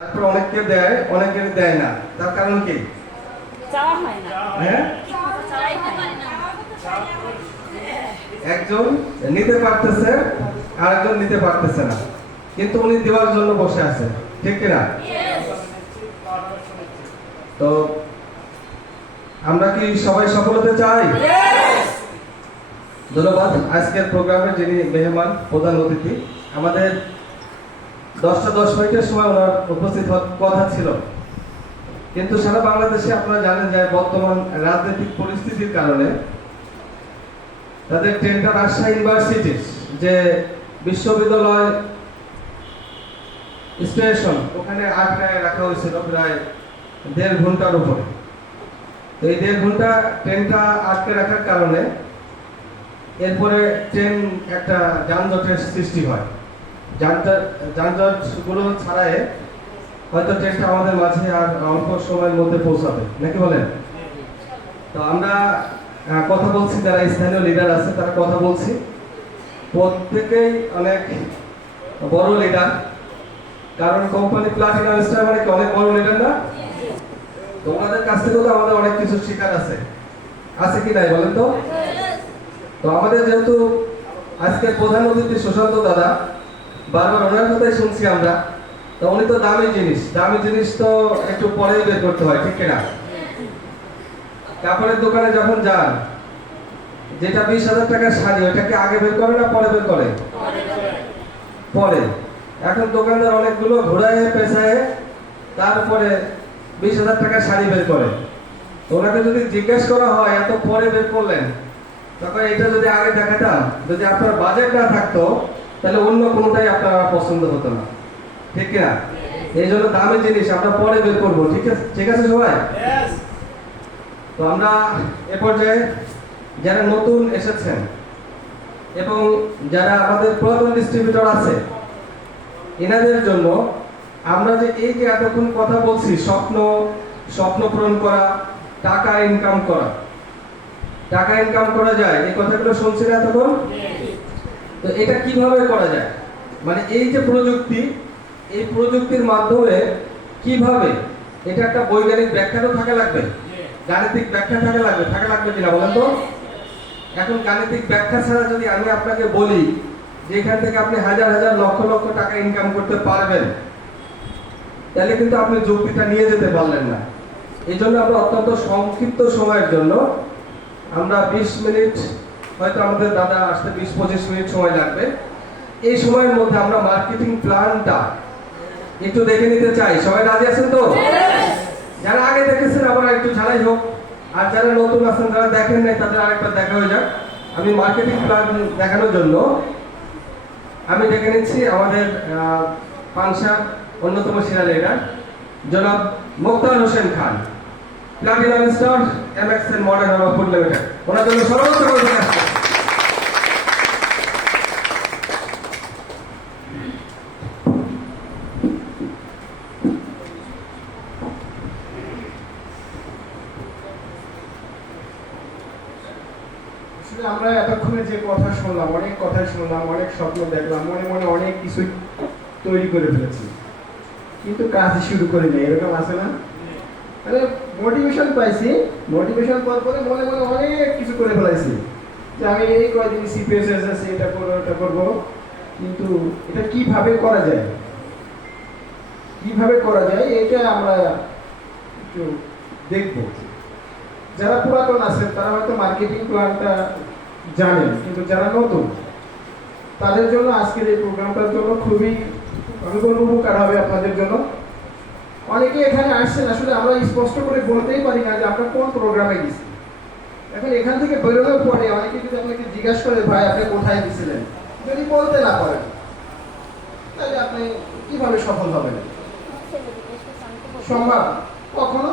তারপর অনেককে দেয়, অনেকে দেয় না। তার কারণ কি? চাওয়া হয় না। হ্যাঁ, চাওয়াই হয় না। একজন নিতে পারতেছে, আরেকজন নিতে পারতেছে না, কিন্তু উনি দেওয়ার জন্য বসে আছে, ঠিক কিনা? তো আমরা কি সবাই সফল হতে চাই? ধন্যবাদ। আজকের প্রোগ্রামে যিনি মেহমান, প্রধান অতিথি, আমাদের 10টা 10 মিনিটের সময় ওনার উপস্থিত হওয়ার কথা ছিল, কিন্তু সারা বাংলাদেশে আপনারা জানেন যে বর্তমান রাজনৈতিক পরিস্থিতির কারণে তাদের ট্রেনটা রাজশাহী ইউনিভার্সিটির যে বিশ্ববিদ্যালয় স্টেশন, ওখানে আটকায় রাখা হয়েছিল প্রায় 1.5 ঘন্টার উপরে। তো এই 1.5 ঘন্টা ট্রেনটা আটকে রাখার কারণে এরপরে ট্রেন একটা যানজটের সৃষ্টি হয়। যানজটগুলো ছাড়াই হয়তো ট্রেনটা আমাদের মাঝে আর অল্প সময়ের মধ্যে পৌঁছাবে, নাকি বলেন? তো আমরা কথা বলছি, যারা স্থানীয় লিডার আছে তারা কথা বলছি, প্রত্যেকেই অনেক বড় লিডার, কারণ কোম্পানি প্লাটিনাম স্টার মানে কি অনেক বড় লিডার না? তোমাদের কাছ থেকেও তো আমাদের অনেক কিছু শেখার আছে কি নাই বলেন তো? তো আমাদের যেহেতু আজকে প্রধান অতিথি সুশান্ত দাদা, বারবার ওনার কথাই শুনছি আমরা, তো উনি তো দামি জিনিস তো একটু পরেই বের করতে হয়, ঠিক কিনা? কাপড়ের দোকানে যখন যান, যেটা 20,000 টাকার শাড়ি, ওইটাকে আগে বের করে না পরে বের করে? পরে। এখন দোকানদার অনেকগুলো ঘোরায় পেছায় তারপরে 20,000 টাকার শাড়ি বের করে। ওনাকে যদি জিজ্ঞেস করা হয় এত পরে বের করলেন, তখন এটা যদি আগে দেখাতাম, যদি আপনার বাজেট না থাকতো, তাহলে অন্য কোনোটাই আপনার পছন্দ হতো না, ঠিক কিনা? এই জন্য দামি জিনিস আমরা পরে বের করবো, ঠিক আছে সবাই? তো আমরা এ পর্যায়ে যারা নতুন এসেছেন এবং যারা আমাদের পুরাতন ডিস্ট্রিবিউটর আছে, এনাদের জন্য আমরা যে এই যে এতক্ষণ কথা বলছি, স্বপ্ন পূরণ করা, টাকা ইনকাম করা যায়, এই কথাগুলো শুনছি না এতক্ষণ? তো এটা কিভাবে করা যায়, মানে এই যে প্রযুক্তি, এই প্রযুক্তির মাধ্যমে কিভাবে, এটা একটা বৈজ্ঞানিক ব্যাখ্যাও থাকা লাগবে, গাণিতিক ব্যাখ্যা থাকা লাগবে কিনা বলেন তো? এখন গাণিতিক ব্যাখ্যা ছাড়া যদি আমি আপনাকে বলি যে এখান থেকে আপনি হাজার হাজার লক্ষ লক্ষ টাকা ইনকাম করতে পারবেন, তাহলে কিন্তু আপনি যুক্তিটা নিয়ে যেতে পারলেন না। এই জন্য আমরা অত্যন্ত সংক্ষিপ্ত সময়ের জন্য আমরা 20 মিনিট, হয়তো আমাদের দাদা আসতে 20-25 মিনিট সময় লাগবে, এই সময়ের মধ্যে আমরা মার্কেটিং প্ল্যানটা একটু দেখে নিতে চাই। সবাই রাজি আছেন তো? যারা আগে দেখেছেন আবার একটু ঝালাই হোক, আর যারা নতুন আছেন, যারা দেখেন নাই, তাদের আরেকবার দেখা হয়ে যাক। আমি মার্কেটিং প্ল্যান দেখানোর জন্য আমি ডেকে নিচ্ছি আমাদের পানশার অন্যতম সেরা লিডার জনাব Mukhtar Hossain Khan, platinum star MXN modern herbal food limited. ওনার জন্য সর্বোচ্চ করে আসছে। আমরা এতক্ষণে যে কথা শুনলাম, অনেক কথা শুনলাম, অনেক স্বপ্ন দেখলাম, মনে মনে অনেক কিছু তৈরি করে ফেলেছি, কিন্তু কাজ শুরু করি না, এরকম আছে না? মানে মোটিভেশন পাইছি, মোটিভেশন পাওয়ার পরে মনে মনে অনেক কিছু করে ফেলাইছি যে আমি এই কয়দিন সিপিএস আছে, এটা করবো ওটা করবো, কিন্তু এটা কিভাবে করা যায়, এটা আমরা একটু দেখবো। যারা পুরাতন আছেন তারা হয়তো মার্কেটিং প্ল্যানটা জানেন, কিন্তু যারা নতুন তাদের জন্য আজকের এই প্রোগ্রামটার জন্য খুবই, আমি বলবো, উপকার হবে আপনাদের জন্য। অনেকে এখানে আসছেন, আসলে আমরা স্পষ্ট করে বলতেই পারি না যে আমরা কোন প্রোগ্রামে গেছি। এখন এখান থেকে বেরোনোর পরে অনেকে যদি আপনাকে জিজ্ঞাসা করে, ভাই আপনি কোথায় গেছিলেন, যদি বলতে না পারেন, তাহলে আপনি কিভাবে সফল হবেন? সম্ভব? কখনো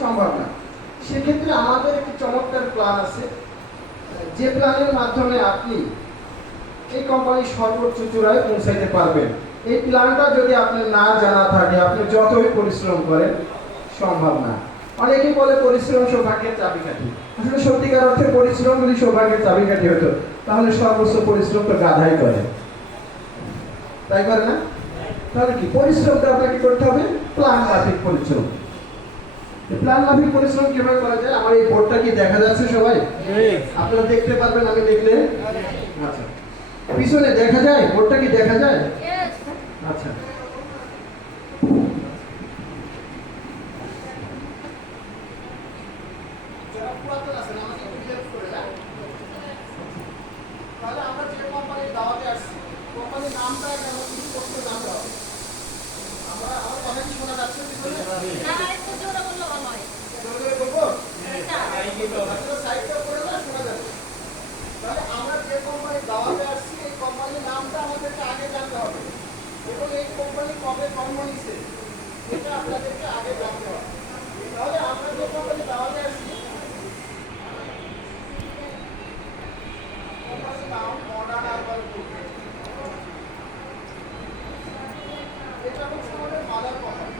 সম্ভব না। সেক্ষেত্রে আমাদের একটি চমৎকার প্ল্যান আছে, যে প্ল্যানের মাধ্যমে আপনি এই কোম্পানির সর্বোচ্চ চূড়ায় পৌঁছাইতে পারবেন। এই প্ল্যানটা যদি আপনি না জানা থাকে, আপনি যতই পরিশ্রম করেন, সম্ভব না। অনেকেই বলে পরিশ্রম সৌভাগ্যের চাবিকাঠি। আসলে সত্যিকার অর্থে পরিশ্রম যদি সৌভাগ্যের চাবিকাঠি হতো, তাহলে সর্বোচ্চ পরিশ্রম তো গাধাই করে, তাই করে না? তাহলে কি পরিশ্রমটা আপনাকে করতে হবে প্ল্যান মাফিক পরিশ্রম। প্ল্যান মাফিক পরিশ্রম কিভাবে করা যায়? আমার এই বোর্ডটা কি দেখা যাচ্ছে সবাই? আপনারা দেখতে পারবেন আমি দেখলে? আচ্ছা, পিছনে দেখা যায়? বোর্ডটা কি দেখা যায়? আচ্ছা, যারা পুরাতন আছেন আমাকে একটু হেল্প করে দেন। তাহলে আমরা যে কোম্পানির দাওয়াতে আসছি, কোম্পানির নামটা কেন কিছু করতে জানতে হবে। আমরা আমার কথা কি শোনা যাচ্ছে পিছনে? জোরে জোরে বলবো? আপনারা সাইডটা করে না শোনা যাবে। তাহলে আমরা যে কোম্পানির দাওয়াতে আসছি এই কোম্পানির নামটা আমাদেরকে আগে জানতে হবে এবং এই কোম্পানি কবে জন্ম নিছে এটা আপনাদেরকে আগে জানতে হবে। তাহলে আমরা যে কোম্পানির দাওয়াতে আসছি কোম্পানির নাম মডার্ন আরবান গ্রুপ। এটা হচ্ছে আমাদের মাদার কোম্পানি।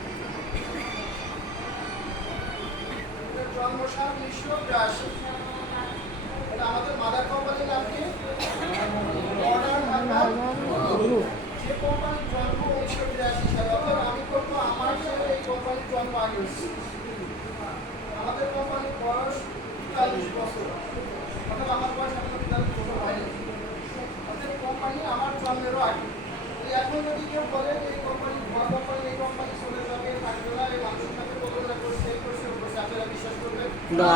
এটার জন্মসাল 1982। এটা আমাদের মাদার কোম্পানির নাম কি? Modern urban group. যে কোম্পানির জন্ম 1982 সালে, অর্থাৎ আমি করবো আমার সাথে এই কোম্পানির জন্ম আগে হচ্ছে। আমাদের কোম্পানির বয়স 43 বছর, অর্থাৎ আমার বয়স এখনো 43 বছর হয়নি। অর্থাৎ কোম্পানি আমার জন্মেরও আগে। এখন যদি কেউ বলে যে এই কোম্পানি ভুয়া কোম্পানি, এই কোম্পানি চলে যাবে, থাকবে না, এই মানুষের সাথে প্রতারণা করছে, এই করছে, ওই করছে, আপনারা বিশ্বাস করবেন না?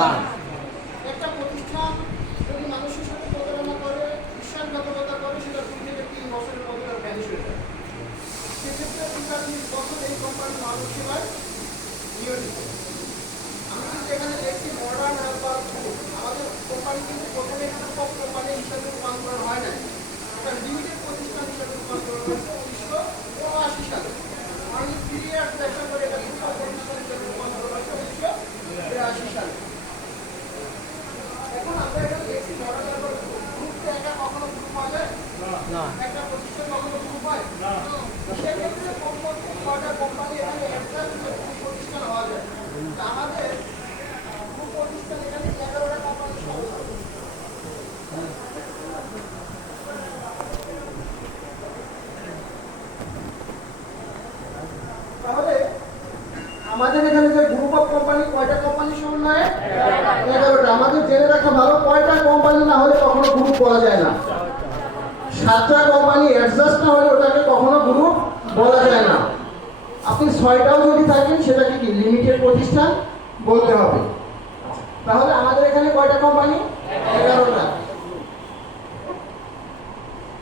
একটা প্রতিষ্ঠান যদি মানুষের সাথে প্রতারণা করে, বিশ্বাসঘাতকতা করে, সেটা 2 থেকে 3 বছরের মধ্যে ভ্যানিশ হয়ে যায়। সেক্ষেত্রে 43 বছর এই কোম্পানির মানুষ সেবায় নিয়োজিত। আমি কিন্তু এখানে দেখছি মডার্ন আরবান গ্রুপ। আমাদের কোম্পানি কিন্তু প্রথমে গ্রুপ অফ কোম্পানি হিসাবে রূপান্তরণ হয় না, এটা লিমিটেড প্রতিষ্ঠান হিসাবে রূপান্তরণ হয়েছে 1979 সালে। মানে 3 ইয়ার্স দেখা করে এটা গ্রুপ অফ প্রতিষ্ঠান হিসাবে রূপান্তরণ হয়েছে 1982 সালে। এখন আমরা এখানে দেখছি মডার্ন আরবান গ্রুপটা একা কখনো গ্রুপ হয় না, একটা প্রতিষ্ঠান কখনো গ্রুপ হয় না। সেক্ষেত্রে কমপক্ষে 6টা কোম্পানি এখানে একটা প্রতিষ্ঠান হওয়া যায়। আমাদের গ্রুপ প্রতিষ্ঠান এখানে 11টা কোম্পানি সদস্য। তাহলে আমাদের এখানে যে গ্রুপ অফ কোম্পানি, কয়টা কোম্পানি সমন্বয়ে? 11টা। আমাদের জেনে রাখা ভালো, কয়টা কোম্পানি না হলে কখনো গ্রুপ বলা যায় না। 7টা কোম্পানি অ্যাডজাস্ট না হলে ওটাকে কখনো গ্রুপ বলা যায় না। আপনি 6টাও যদি থাকেন সেটাকে কি লিমিটেড প্রতিষ্ঠান বলতে হবে। তাহলে আমাদের এখানে কয়টা কোম্পানি? 11টা।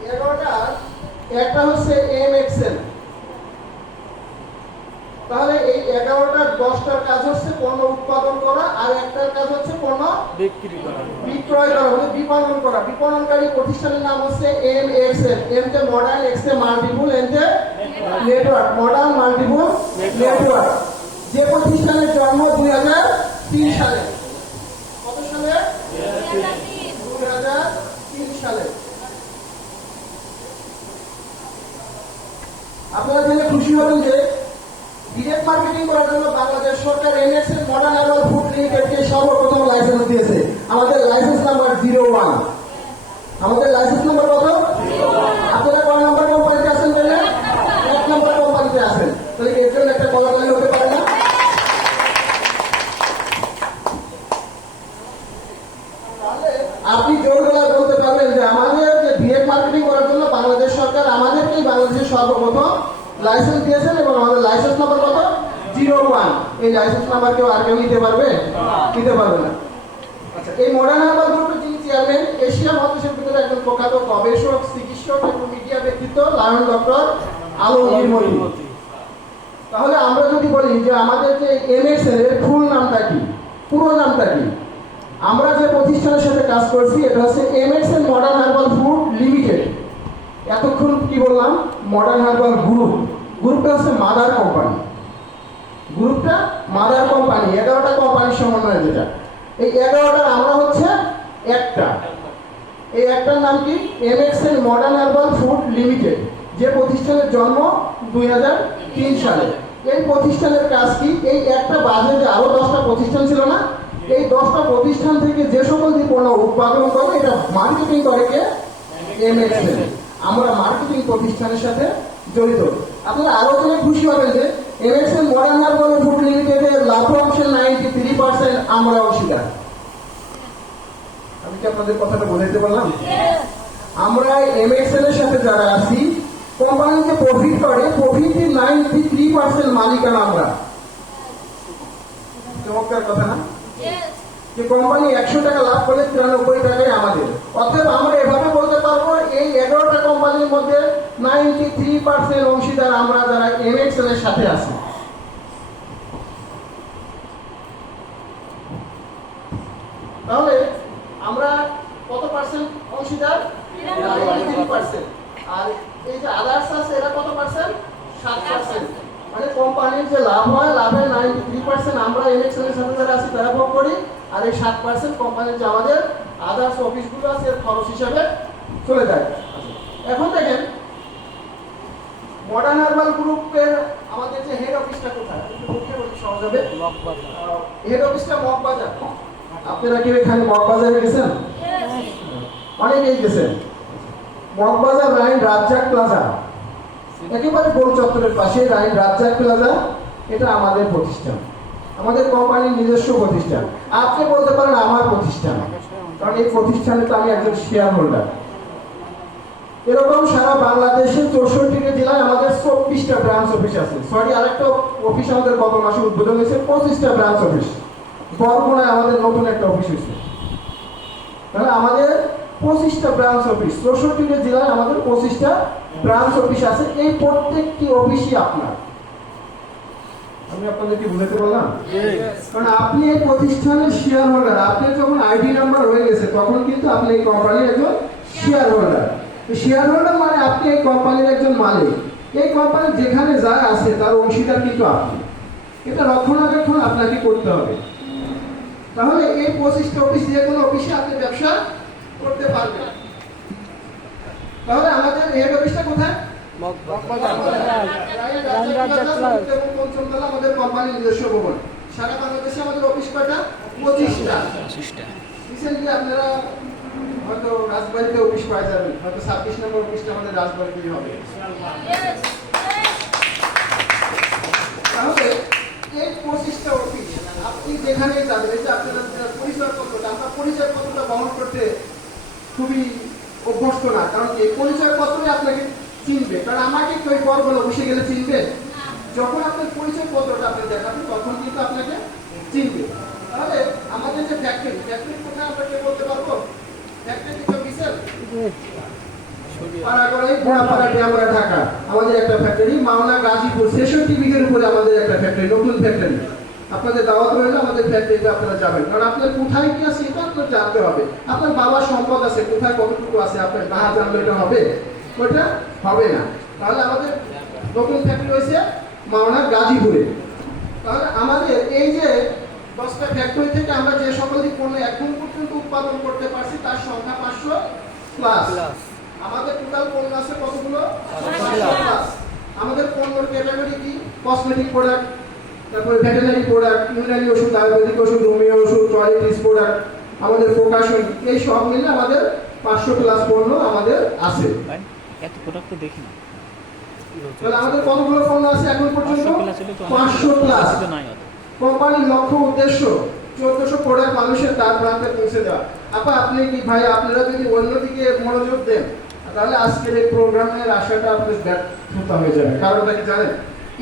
11টা একটা হচ্ছে এমএক্সএল। তাহলে এই 11টার 10টার কাজ হচ্ছে পণ্য উৎপাদন করা, আর একটার কাজ হচ্ছে পণ্য বিক্রয় করা, মানে বিপণন করা। বিপণনকারী প্রতিষ্ঠানের নাম হচ্ছে এমএক্সএল। এমতে মডার্ন, এক্সতে মাল্টিপুল, এনতে নেটওয়ার্ক। Modern multiple network. যে প্রতিষ্ঠানের জন্ম 2003 সালে। কত সালে? 2003 সালে। আপনারা জেনে খুশি হবেন যে ডিরেক্ট মার্কেটিং করার জন্য বাংলাদেশ সরকার এনএসএল মডার্ন আরবান ফুড লিমিটেডকে সর্বপ্রথম লাইসেন্স দিয়েছে। আমাদের লাইসেন্স নাম্বার 01। আমাদের লাইসেন্স নাম্বার কত? আপনারা কয় নম্বর কোম্পানিতে আছেন বললেন? 1 নম্বর কোম্পানিতে আছেন। তাহলে এর জন্য একটা কলার লাইন হতে পারে না? আপনি জোর গলায় বলতে পারবেন যে আমাদের যে ডিরেক্ট মার্কেটিং করার জন্য বাংলাদেশ সরকার আমাদেরকেই বাংলাদেশের সর্বপ্রথম লাইসেন্স দিয়েছেন এবং আমাদের লাইসেন্স নাম্বার কত? 01। এই লাইসেন্স নাম্বার কেউ আর কেউ নিতে পারবে? নিতে পারবে না। আচ্ছা, এই মডার্ন আরবান গ্রুপের যিনি চেয়ারম্যান, এশিয়া মহাদেশের ভিতরে একজন প্রখ্যাত গবেষক, চিকিৎসক এবং মিডিয়া ব্যক্তিত্ব লায়ন ডক্টর আলমগীর মতি। তাহলে আমরা যদি বলি যে আমাদের যে এমএক্সএল এর ফুল নামটা কি, পুরো নামটা কি? আমরা যে প্রতিষ্ঠানের সাথে কাজ করছি এটা হচ্ছে এমএক্সএল মডার্ন আরবান ফুড লিমিটেড। এতক্ষণ কি বললাম? Modern urban group. গ্রুপটা হচ্ছে মাদার কোম্পানি। গ্রুপটা মাদার কোম্পানি, 11টা কোম্পানির সমন্বয় যেটা। এই 11টার আমরা হচ্ছে একটা। এই একটার নাম কি? এমএক্সএল মডার্ন আরবান ফুড লিমিটেড। যে প্রতিষ্ঠানের জন্ম 2003 সালে। এই প্রতিষ্ঠানের কাজ কি? এই একটা বাজে যে আরো 10টা প্রতিষ্ঠান ছিল না, এই 10টা প্রতিষ্ঠান থেকে যে সকল পণ্য উৎপাদন করে এটা মার্কেটিং করে কে? এমএক্সএল। আমরা মার্কেটিং প্রতিষ্ঠানের সাথে জড়িত। আপনারা আলোচনা খুশি হবেন যে এমএক্সএল মডার্ন হারবাল ফুড লিমিটেডের লাভ অংশের 93% আমরা অংশীদার। আমি কি আপনাদের কথাটা বোঝাতে পারলাম? আমরা এমএক্সএল এর সাথে যারা আছি, কোম্পানি যে প্রফিট করে, প্রফিটের 93% মালিকানা আমরা। চমৎকার কথা না? যে কোম্পানি 100 টাকা লাভ করে 93 টাকাই আমাদের। অতএব আমরা এভাবে বলতে পারবো এই 11টা কোম্পানির মধ্যে 93% অংশীদার আমরা যারা এমএক্সএল এর সাথে আছি। তাহলে আমরা কত পার্সেন্ট অংশীদার? 93%। আর এই যে আদার্স আছে এরা কত পার্সেন্ট? 7%। মানে কোম্পানির যে লাভ হয়, লাভের 93% আমরা এমএক্সএল এর সাথে যারা আছি তারা ভোগ করি, আর এই 7% কোম্পানির যে আমাদের আদার্স অফিসগুলো আছে এর খরচ হিসাবে চলে যায়। এখন দেখেন মডার্ন হারবাল গ্রুপের আমাদের যে হেড অফিসটা কোথায়? একটু মুখে বলি সহজ হবে। হেড অফিসটা মগবাজার। আপনারা কি এখানে মগবাজারে গেছেন? অনেকেই গেছেন। মগবাজার রাইন রাজ্জাক প্লাজা, একেবারে গোল চত্বরের পাশে রাইন রাজ্জাক প্লাজা, এটা আমাদের প্রতিষ্ঠান, আমাদের কোম্পানির নিজস্ব প্রতিষ্ঠান। আপনি বলতে পারেন আমার প্রতিষ্ঠান, কারণ এই প্রতিষ্ঠানে তো আমি একজন শেয়ার হোল্ডার। এরকম সারা বাংলাদেশের 64টি জেলায় আমাদের 24টা ব্রাঞ্চ অফিস আছে। সরি, আরেকটা অফিস আমাদের গত মাসে উদ্বোধন হয়েছে, 25টা ব্রাঞ্চ অফিস। বরগুনায় আমাদের নতুন একটা অফিস হয়েছে। তাহলে আমাদের 25টা ব্রাঞ্চ অফিস, 64টি জেলায় আমাদের 25টা ব্রাঞ্চ অফিস আছে। এই প্রত্যেকটি অফিসই আপনার। আমি আপনাদেরকে বুঝাতে পারলাম? কারণ আপনি এই প্রতিষ্ঠানের শেয়ার হোল্ডার। আপনার যখন আইডি নাম্বার হয়ে গেছে তখন কিন্তু আপনি এই কোম্পানির একজন শেয়ার হোল্ডার। শেয়ার হোল্ডার মানে আপনি এই কোম্পানির একজন মালিক। এই কোম্পানি যেখানে যা আছে তার অংশীদার কিন্তু আপনি। এটা রক্ষণাবেক্ষণ আপনাকে করতে হবে। তাহলে এই 25টা অফিস, যে কোনো অফিসে আপনি ব্যবসা করতে পারবেন। তাহলে আমাদের হেড অফিসটা কোথায়? পঞ্চমতলা আমাদের কোম্পানির নিজস্ব ভবন। সারা বাংলাদেশে আমাদের অফিস কয়টা? 25টা। রিসেন্টলি আপনারা হয়তো রাজবাড়িতে অফিস পাই যাবেন, হয়তো 26 নম্বর অফিসটা আমাদের রাজবাড়িতেই হবে। তাহলে এই 25টা অফিস আপনি যেখানে যাবেন, এই যে আপনারা পরিচয়পত্রটা, আমরা পরিচয়পত্রটা বহন করতে খুবই অভ্যস্ত না, কারণ এই পরিচয়পত্রই আপনাকে চিনবে। কারণ আমাকে কেউ বড়গুলো বসে গেলে চিনবে, যখন আপনার পরিচয়পত্রটা আপনি দেখাবেন তখন কিন্তু আপনাকে চিনবে। তাহলে আমাদের যে ফ্যাক্টরি কোথায় আমরা কে বলতে পারবো? ফ্যাক্টরি তো বিশাল পাড়াগড়াই ঘোড়াপাড়া ডেমরা ঢাকা আমাদের একটা ফ্যাক্টরি, মাওনা গাজীপুর 66 বিঘের উপরে আমাদের একটা ফ্যাক্টরি, নতুন ফ্যাক্টরি। আপনাদের দাওয়াত রইল, আমাদের ফ্যাক্টরিতে আপনারা যাবেন। কারণ আপনার কোথায় কি আছে এটা আপনার জানতে হবে। আপনার বাবার সম্পদ আছে, কোথায় কতটুকু আছে আপনার না জানলে এটা হবে? ওইটা হবে না। তাহলে আমাদের নতুন ফ্যাক্টরি হয়েছে মাওনা গাজীপুরে। তাহলে আমাদের এই যে 10টা ফ্যাক্টরি থেকে আমরা যে সকল পণ্য এখন পর্যন্ত উৎপাদন করতে পারছি তার সংখ্যা 500 প্লাস। আমাদের টোটাল পণ্য আছে কতগুলো? 500 প্লাস। আমাদের পণ্যের ক্যাটাগরি কি? কসমেটিক প্রোডাক্ট, তারপরে ভেটেরিনারি প্রোডাক্ট, ইউনানি ওষুধ, আয়ুর্বেদিক ওষুধ, হোমিও ওষুধ, টয়লেটিস প্রোডাক্ট, আমাদের প্রকাশন, এই সব মিলে আমাদের 500 প্লাস পণ্য আমাদের আছে। এত প্রোডাক্ট তো দেখি না। তাহলে আমাদের কতগুলো পণ্য আছে এখন পর্যন্ত? 500 প্লাস। কোম্পানির লক্ষ্য উদ্দেশ্য 1400 প্রোডাক্ট মানুষের দ্বার প্রান্তে পৌঁছে দেওয়া। আপনি কি ভাই, আপনারা যদি অন্যদিকে মনোযোগ দেন তাহলে আজকের এই প্রোগ্রামের আশাটা আপনার ব্যর্থতা হয়ে যাবে। কারণটা কি জানেন?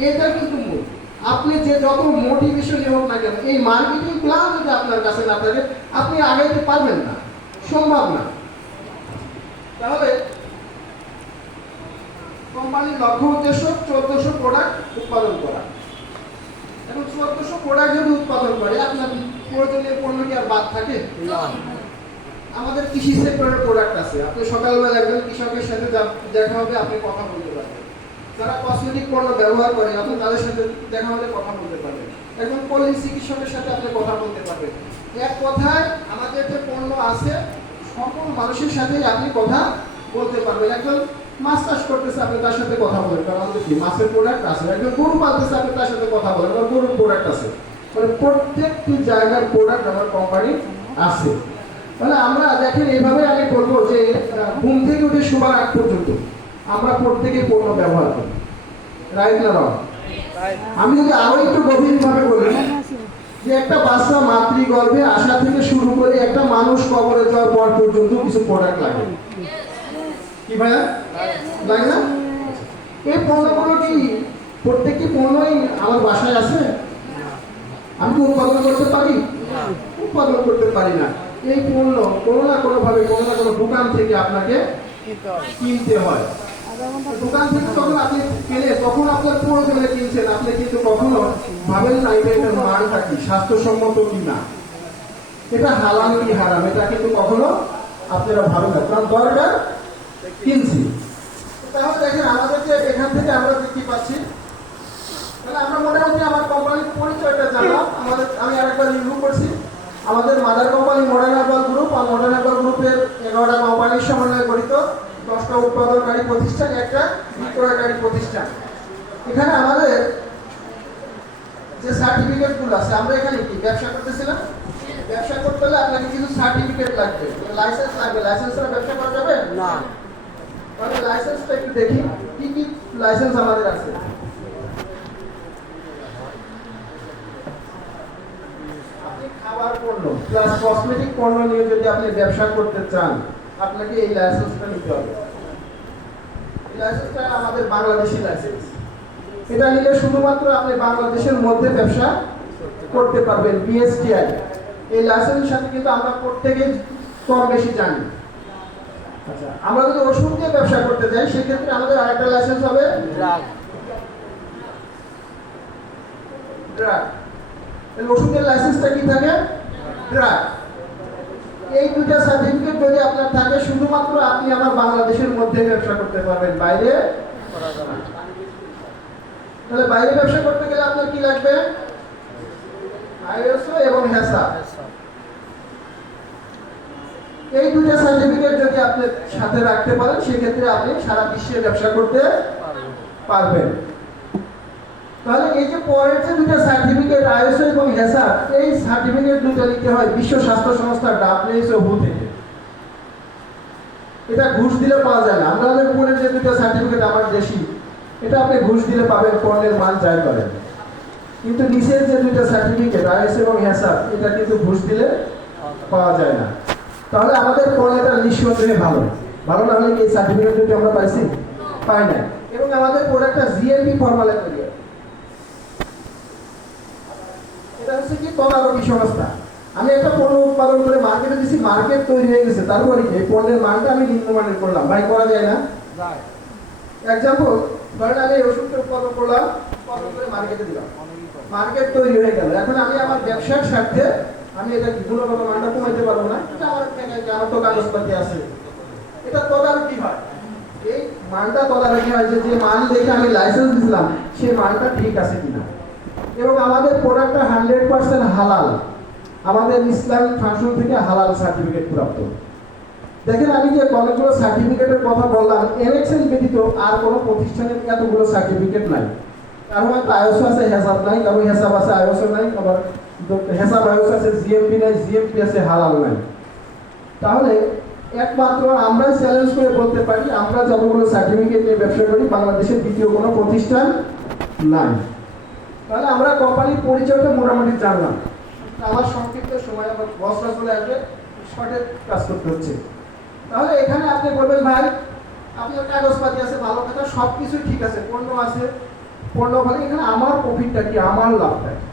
এটা কিন্তু মূল। আপনি যে যত মোটিভেশনই হোক না কেন, এই মার্কেটিং প্ল্যান যদি আপনার কাছে না থাকে আপনি আগাইতে পারবেন না, সম্ভব না। তাহলে কোম্পানির লক্ষ্য উদ্দেশ্য 1400 প্রোডাক্ট উৎপাদন করা। এখন 1400 প্রোডাক্ট যদি উৎপাদন করে আপনার প্রয়োজনীয় পণ্য কি আর বাদ থাকে? আমাদের কৃষি সেক্টরের প্রোডাক্ট আছে। আপনি সকালবেলা একজন কৃষকের সাথে দেখা হবে, আপনি কথা বলতে পারবেন। যারা কসমেটিক পণ্য ব্যবহার করে আপনি তাদের সাথে দেখা হলে কথা বলতে পারবেন। একজন পল্লী চিকিৎসকের সাথে আপনি কথা বলতে পারবেন। এক কথায় আমাদের যে পণ্য আছে সকল মানুষের সাথেই আপনি কথা বলতে পারবেন। একজন মাছ চাষ করতেছে আপনি তার সাথে কথা বলেন, কারণ আমাদের কি মাছের প্রোডাক্ট আছে। একজন গরু পালতেছে আপনি তার সাথে কথা বলেন, কারণ গরুর প্রোডাক্ট আছে। মানে প্রত্যেকটি জায়গার প্রোডাক্ট আমার কোম্পানি আছে। তাহলে আমরা দেখেন এইভাবে আমি বলবো যে ঘুম থেকে উঠে শোবার আগ পর্যন্ত আমরা প্রত্যেকে পণ্য ব্যবহার করি। রাইট না রং? আমি যদি আরো একটু গভীরভাবে বলি যে একটা বাচ্চা মাতৃগর্ভে আসা থেকে শুরু করে একটা মানুষ কবরে যাওয়ার পর পর্যন্ত কিছু প্রোডাক্ট লাগে, কি ভাইয়া লাগে না? এই পণ্যগুলো কি প্রত্যেকটি পণ্যই আমার বাসায় আছে? আমি কি উৎপাদন করতে পারি? উৎপাদন করতে পারি না। এই পণ্য কোনো না কোনো ভাবে কোনো না কোনো দোকান থেকে আপনাকে কিনতে হয়। দোকান থেকে যখন আপনি কেনে তখন আপনার প্রয়োজনে কিনছেন, আপনি কিন্তু কখনো ভাবেন না এটার মানটা কি, স্বাস্থ্যসম্মত কি না, এটা হালাল কি হারাম, এটা কিন্তু কখনো আপনারা ভাবেন না, কারণ দরকার কিনছি। তাহলে দেখেন আমাদের যে এখান থেকে আমরা দেখতে পাচ্ছি, তাহলে আমরা মোটামুটি আমার কোম্পানির পরিচয়টা জানলাম। আমি আরেকবার রিভিউ করছি। আমাদের mother company modern herbal group, আর মডার্ন হার্বাল গ্রুপের 11টা কোম্পানির সমন্বয়ে গঠিত 10টা উৎপাদনকারী প্রতিষ্ঠান, একটা বিক্রয়কারী প্রতিষ্ঠান। এখানে আমাদের যে সার্টিফিকেটগুলো আছে, আমরা এখানে কি ব্যবসা করতেছিলাম, ব্যবসা করতে হলে আপনাকে কিছু সার্টিফিকেট লাগবে, লাইসেন্স লাগবে। লাইসেন্স ছাড়া ব্যবসা করা যাবে না। তাহলে লাইসেন্সটা একটু দেখি কি কি লাইসেন্স আমাদের আছে। আপনি খাবার পণ্য প্লাস কসমেটিক পণ্য নিয়ে যদি আপনি ব্যবসা করতে চান, আপনাকে এই লাইসেন্সটা নিতে হবে। এই লাইসেন্সটা আমাদের বাংলাদেশি লাইসেন্স। এটা নিলে শুধুমাত্র আপনি বাংলাদেশের মধ্যে ব্যবসা করতে পারবেন, বিএসটিআই। এই লাইসেন্সের সাথে কিন্তু আমরা প্রত্যেকেই কম বেশি জানি। আচ্ছা, আমরা যদি ওষুধ দিয়ে ব্যবসা করতে যাই সেক্ষেত্রে আমাদের আরেকটা লাইসেন্স হবে ড্রাগ। ওষুধের লাইসেন্সটা কি থাকে? ড্রাগ। এই দুইটা সার্টিফিকেট যদি আপনার থাকে, শুধুমাত্র আপনি আমার বাংলাদেশের মধ্যে ব্যবসা করতে পারবেন, বাইরে করা যাবে না। তাহলে বাইরে ব্যবসা করতে গেলে আপনার কি লাগবে? আইএসও এবং হেসা। এই দুইটা সার্টিফিকেট যদি আপনি সাথে রাখতে পারেন, সেক্ষেত্রে আপনি সারা বিশ্বে ব্যবসা করতে পারবেন। তাহলে এই যে পরের যে দুটো সার্টিফিকেট আইএসও এবং হেসা, এই সার্টিফিকেট দুটো নিতে হয় বিশ্ব স্বাস্থ্য সংস্থা WHO থেকে। এটা ঘুষ দিলে পাওয়া যায় না। আমাদের পরের যে দুটো সার্টিফিকেট আমার দেশি, এটা আপনি ঘুষ দিলে পাবেন, পণ্যের মান যাই করেন। কিন্তু নিচের যে দুটো সার্টিফিকেট আইএসও এবং হেসা, এটা কিন্তু ঘুষ দিলে পাওয়া যায় না। তাহলে আমাদের পণ্যটা নিঃসন্দেহে ভালো। ভালো না হলে এই সার্টিফিকেট দুটো আমরা পাইছি? পাই না। এবং আমাদের প্রোডাক্টটা জিএমপি ফরমালে তৈরি হয়। এটা হচ্ছে কি তদারকি সংস্থা। আমি একটা পণ্য উৎপাদন করে মার্কেটে দিছি, মার্কেট তৈরি হয়ে গেছে, তারপরে এই পণ্যের মানটা আমি নিম্নমানের করলাম, ভাই করা যায় না? যায়। এক্সাম্পল, ধরেন আমি এই ওষুধটা উৎপাদন করলাম, উৎপাদন করে মার্কেটে দিলাম, মার্কেট তৈরি হয়ে গেল। এখন আমি আমার ব্যবসার স্বার্থে আমি এটা গুণগত মানটা কমাইতে পারবো না, এটা আমার তো কাগজপাতি আছে। এটা তদারকি হয়। এই মানটা তদারকি হয় যে মান দেখে আমি লাইসেন্স দিলাম সেই মানটা ঠিক আছে কিনা। এবং আমাদের প্রোডাক্টটা 100% হালাল, আমাদের ইসলামিক ফাংশন থেকে হালাল সার্টিফিকেট প্রাপ্ত। দেখেন আমি যে অনেকগুলো সার্টিফিকেটের কথা বললাম, এনএক্সএল ব্যতীত আর কোনো প্রতিষ্ঠানের এতগুলো সার্টিফিকেট নাই। কারণ হয়তো আইএসও আছে, হেসাব নাই, কারণ হেসাব আছে আইএসও নাই, আবার হেসাব আইএসও আছে, জিএমপি নাই, জিএমপি আছে, হালাল নাই। তাহলে একমাত্র আমরাই চ্যালেঞ্জ করে বলতে পারি, আমরা যতগুলো সার্টিফিকেট নিয়ে ব্যবসা করি, বাংলাদেশের দ্বিতীয় কোনো প্রতিষ্ঠান নাই। তাহলে আমরা কোম্পানির পরিচয়টা মোটামুটি জানলাম। আমার সংক্ষিপ্ত সময় আমার বসরা চলে আসবে, শর্টের কাজ করতে হচ্ছে। তাহলে এখানে আপনি বলবেন ভাই আপনার কাগজপাতি আছে, ভালো কথা, সব কিছুই ঠিক আছে, পণ্য আছে, পণ্য ভালো, এখানে আমার প্রফিটটা কি, আমার লাভটা কি?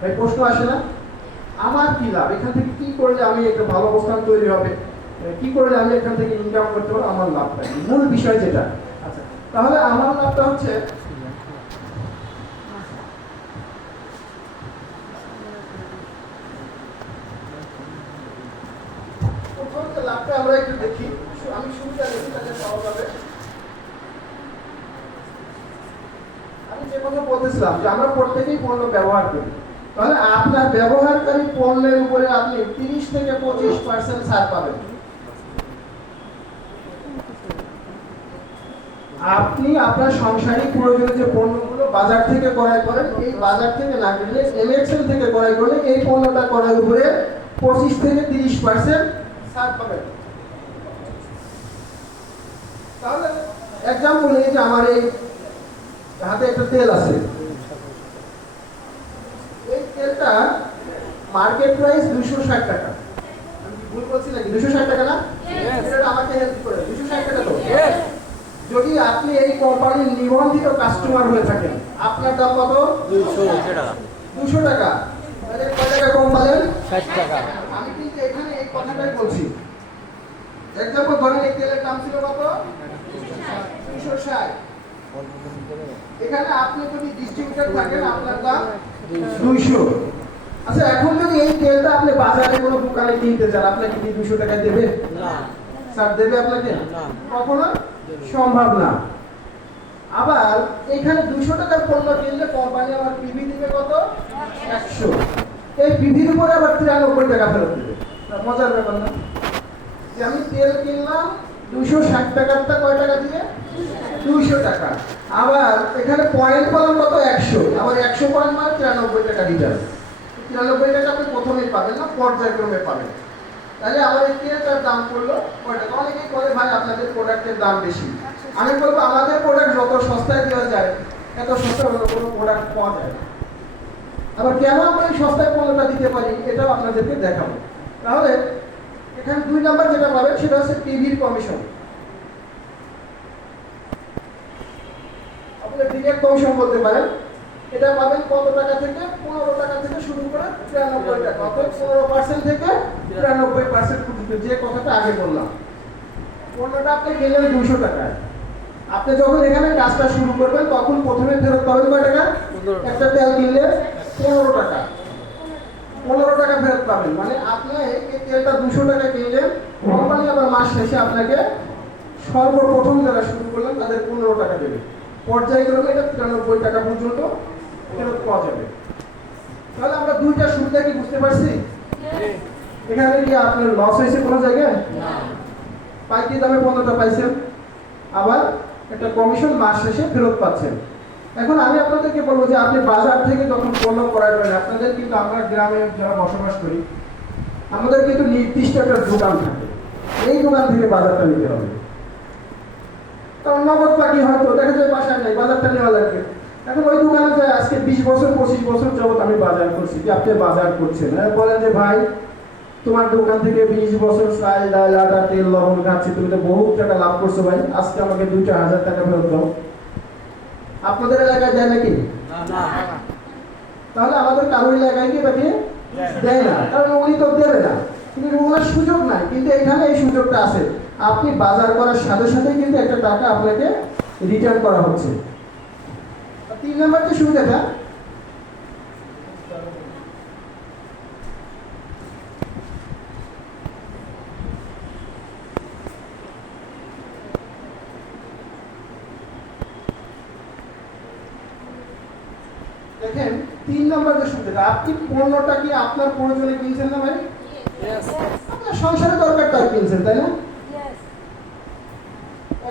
ভাই প্রশ্ন আসে না? আমার কি লাভ, এখান থেকে কি করলে আমি একটা ভালো অবস্থান তৈরি হবে, কি করলে আমি এখান থেকে ইনকাম করতে পারবো, আমার লাভটা কি, মূল বিষয় যেটা। আচ্ছা, তাহলে আমার লাভটা হচ্ছে লাভটা আমরা একটু দেখি। আমি শুরুটা দেখি, তাহলে সহজ হবে। আমি যে কথা বলতেছিলাম যে আমরা প্রত্যেকেই পণ্য ব্যবহার করি। তাহলে আপনার ব্যবহারকারী পণ্যের উপরে আপনি 30 থেকে 25% ছাড় পাবেন। আপনি আপনার সাংসারিক প্রয়োজনীয় যে পণ্যগুলো বাজার থেকে ক্রয় করেন, এই বাজার থেকে না কিনলে এমএক্সএল থেকে ক্রয় করলে এই পণ্যটা ক্রয়ের উপরে 25 থেকে 30% ছাড় পাবেন। তাহলে এক্সাম্পল এই যে আমার এই হাতে একটা তেল আছে, এই তেলটা মার্কেট প্রাইস 260 টাকা। আমি কি ভুল বলছি নাকি? 260 টাকা না? এটা আমাকে হেল্প করে 260 টাকা তো। যদি আপনি এই কোম্পানির নিবন্ধিত কাস্টমার হয়ে থাকেন, আপনার দাম কত? 200 টাকা। তাহলে কয় টাকা কম পাবেন? 60 টাকা। আমি কিন্তু এখানে এই কথাটাই বলছি। এক্সাম্পল ধরেন এই তেলের দাম ছিল কত? 260। এখানে আপনি যদি ডিস্ট্রিবিউটর থাকেন আপনার দাম 200। আচ্ছা, এখন যদি এই তেলটা আপনি বাজারে কোনো দোকানে কিনতে চান, আপনাকে কি 200 টাকায় দেবে? না। স্যার দেবে আপনাকে? না। কখনো সম্ভব না। আবার এখানে 200 টাকার পণ্য কিনলে কোম্পানি আবার পিভি দিবে কত? 100। এই পিভির উপরে আবার 93 টাকা ফেরত দেবে। মজার ব্যাপার না? যে আমি তেল কিনলাম 260 টাকারটা কয় টাকা দিয়ে? 200 টাকা। আবার এখানে পয়েন্ট পেলাম কত? 100। আবার 100 পয়েন্ট মানে 93 টাকা লিটার। 93 টাকা আপনি প্রথমেই পাবেন না, পর্যায়ক্রমে পাবেন। তাহলে আমার এই তেলটার দাম পড়লো কয় টাকা? অনেকেই বলে ভাই আপনাদের প্রোডাক্টের দাম বেশি। আমি বলবো আমাদের প্রোডাক্ট যত সস্তায় দেওয়া যায় এত সস্তা অন্য কোনো প্রোডাক্ট পাওয়া যায় না। আবার কেন আমরা এই সস্তায় পণ্যটা দিতে পারি এটাও আপনাদেরকে দেখাবো। তাহলে এখানে 2 নাম্বার যেটা পাবেন সেটা হচ্ছে টিভির কমিশন। আপনি ডিরেক্ট কমিশন বলতে পারেন। এটা পাবেন কত টাকা থেকে? 15 টাকা থেকে শুরু করে 93 টাকা। অর্থাৎ 15% থেকে 93% পর্যন্ত, যে কথাটা আগে বললাম। পণ্যটা আপনি কিনলেন 200 টাকায়। আপনি যখন এখানে কাজটা শুরু করবেন তখন প্রথমে ফেরত পাবেন কয় টাকা? একটা তেল কিনলে 15 টাকা। 15 টাকা ফেরত পাবেন। মানে আপনি এই তেলটা 200 টাকা কিনলেন, কোম্পানি আবার মাস শেষে আপনাকে সর্বপ্রথম যারা শুরু করলেন তাদের 15 টাকা দেবে। পর্যায়ক্রমে এটা 93 টাকা পর্যন্ত ফেরত পাওয়া যাবে। তাহলে আমরা দুইটা সুবিধা কি বুঝতে পারছি? এখানে কি আপনার লস হয়েছে কোনো জায়গায়? না। পাইকারি দামে পণ্যটা পাইছেন, আবার একটা কমিশন মাস শেষে ফেরত পাচ্ছেন। এখন আমি আপনাদেরকে বলবো যে আপনি বাজার থেকে যখন পণ্য ক্রয় করেন, আপনাদের কিন্তু আমরা গ্রামে যারা বসবাস করি আমাদের কিন্তু নির্দিষ্ট একটা দোকান থাকে, এই দোকান থেকে বাজারটা নিতে হবে। কারণ নগদ বাকি হয়তো দেখা যায় বাসায় নেই, বাজারটা নেওয়া লাগবে। এখন ওই দোকানে যায় আজকে 20 বছর 25 বছর যাবত আমি বাজার করছি, যে আপনি বাজার করছেন, বলেন যে ভাই তোমার দোকান থেকে 20 বছর চাল ডাল আটা তেল লবণ খাচ্ছি, তুমি তো বহুত টাকা লাভ করছো ভাই, আজকে আমাকে 2,000 টাকা ফেরত দাও। আপনাদের এলাকায় দেয় নাকি? না। তাহলে আমাদের কারোর এলাকায় কি বাকি দেয় না, কারণ উনি তো দেবে না, কিন্তু ওনার সুযোগ নাই। কিন্তু এখানে এই সুযোগটা আছে, আপনি বাজার করার সাথে সাথে কিন্তু একটা টাকা আপনাকে রিটার্ন করা হচ্ছে। 3 নাম্বার যে সুবিধাটা, দেখেন 3 নাম্বার যে সুবিধাটা, আপনি পণ্যটা কি আপনার প্রয়োজনে কিনছেন না ভাই? আপনার সংসারের দরকার তাই কিনছেন, তাই না?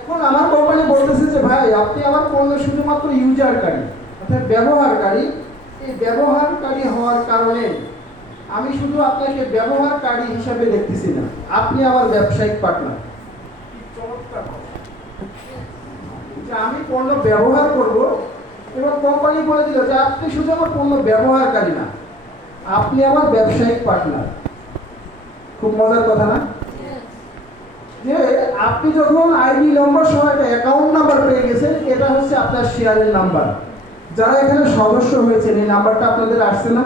এখন আমার কোম্পানি বলতেছে যে ভাই আপনি আমার পণ্য শুধুমাত্র ইউজারকারী, অর্থাৎ ব্যবহারকারী। এই ব্যবহারকারী হওয়ার কারণে আমি শুধু আপনাকে ব্যবহারকারী হিসাবে দেখতেছি না, আপনি আমার ব্যবসায়িক পার্টনার। যে আমি পণ্য ব্যবহার করব, এবং কোম্পানি বলে দিল যে আপনি শুধু আমার পণ্য ব্যবহারকারী না, আপনি আমার ব্যবসায়িক পার্টনার। খুব মজার কথা না? যে আপনি যখন আইডি নম্বর সহ একটা অ্যাকাউন্ট নাম্বার পেয়ে গেছেন, এটা হচ্ছে আপনার শেয়ারের নাম্বার। যারা এখানে সদস্য হয়েছেন এই নাম্বারটা আপনাদের আসছে না?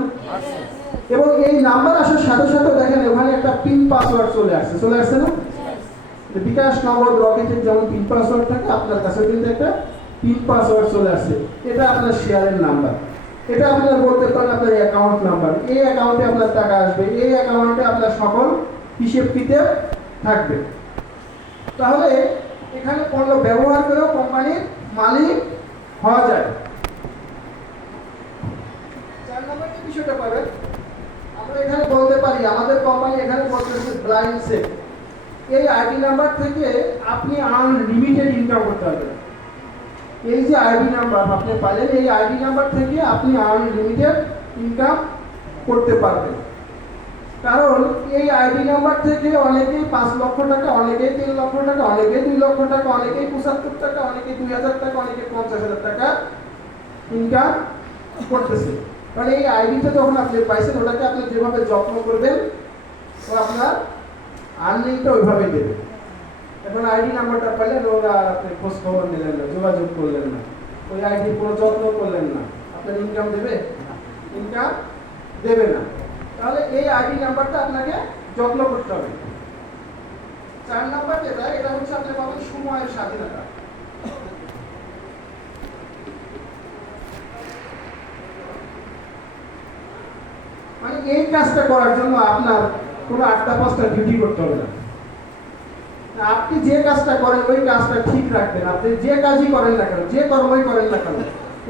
এবং এই নাম্বার আসার সাথে সাথে দেখেন ওখানে একটা পিন পাসওয়ার্ড চলে আসছে না? বিকাশ নগদ রকেটের যেমন পিন পাসওয়ার্ড থাকে, আপনার কাছে কিন্তু একটা পিন পাসওয়ার্ড চলে আসছে। এটা আপনার শেয়ারের নাম্বার। এটা আপনার বলতে পারেন আপনার অ্যাকাউন্ট নাম্বার। এই অ্যাকাউন্টে আপনার টাকা আসবে, এই অ্যাকাউন্টে আপনার সকল হিসেব কিতাব থাকবে। তাহলে এখানে পণ্য ব্যবহার করেও কোম্পানির মালিক হওয়া যায়। 4 নম্বর যে বিষয়টা পাবেন, আমরা এখানে বলতে পারি আমাদের কোম্পানি এখানে বলতেছে ব্লাইন্ড সেট। এই আইডি নাম্বার থেকে আপনি আনলিমিটেড ইনকাম করতে পারবেন। এই যে আইডি নাম্বার আপনি পাইলেন, এই আইডি নাম্বার থেকে আপনি আনলিমিটেড ইনকাম করতে পারবেন। কারণ এই আইডি নাম্বার থেকে অনেকেই 5 লক্ষ টাকা, অনেকেই 3 লক্ষ টাকা, অনেকেই 2 লক্ষ টাকা, অনেকেই 75 টাকা, অনেকেই 2000 টাকা, অনেকেই 50,000 টাকা ইনকাম করতেছে। কারণ এই আইডিটা যখন আপনি পাইছেন, ওটাকে আপনি যেভাবে যত্ন করবেন ও আপনার আর্নিংটা ওইভাবেই দেবে। এখন আইডি নাম্বারটা পাইলেন, ওরা আর আপনি খোঁজ খবর নিলেন না, যোগাযোগ করলেন না, ওই আইডি কোনো যত্ন করলেন না, আপনার ইনকাম দেবে? ইনকাম দেবে না। তাহলে এই আইডি নাম্বারটা আপনাকে যত্ন করতে হবে। 4 নাম্বার যেটা, এটা হচ্ছে আপনি পাবেন সময়ের স্বাধীনতা। মানে এই কাজটা করার জন্য আপনার কোনো 8টা-5টা ডিউটি করতে হবে না। আপনি যে কাজটা করেন ওই কাজটা ঠিক রাখবেন। আপনি যে কাজই করেন না কেন, যে কর্মই করেন না কেন,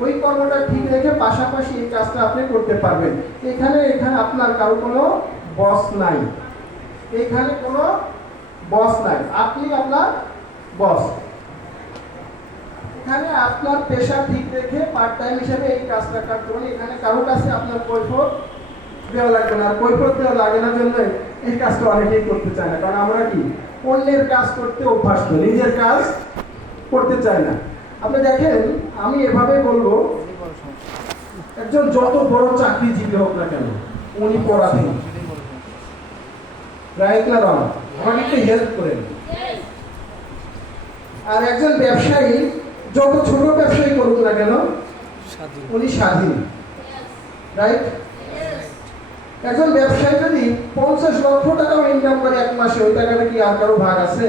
ওই কর্মটা ঠিক রেখে পাশাপাশি এই কাজটা আপনি করতে পারবেন। এখানে আপনার কারো কোনো বস নাই, এখানে কোনো বস নাই, আপনি আপনার বস। এখানে আপনার পেশা ঠিক রেখে পার্ট টাইম হিসেবে এই কাজটা করতে পারেন। এখানে কারো কাছে আপনার কৈফিয়ত দেওয়া লাগবে না। আর কৈফিয়ত দেওয়া লাগে না জন্য এই কাজটা অনেকেই করতে চায় না, কারণ আমরা কি অন্যের কাজ করতে অভ্যস্ত, নিজের কাজ করতে চাই না। আপনি দেখেন, আমি এভাবে বলবো, একজন যত বড় চাকরিজীবী হোক না কেন, উনি পরাধীন, রাইট না রং? আমাকে একটু হেল্প করেন। আর একজন ব্যবসায়ী যত ছোট ব্যবসায়ী করুক না কেন, উনি স্বাধীন, রাইট? একজন ব্যবসায়ী যদি 50 লক্ষ টাকাও ইনকাম করে এক মাসে, ওই টাকাটা কি আর কারো ভাগ আছে?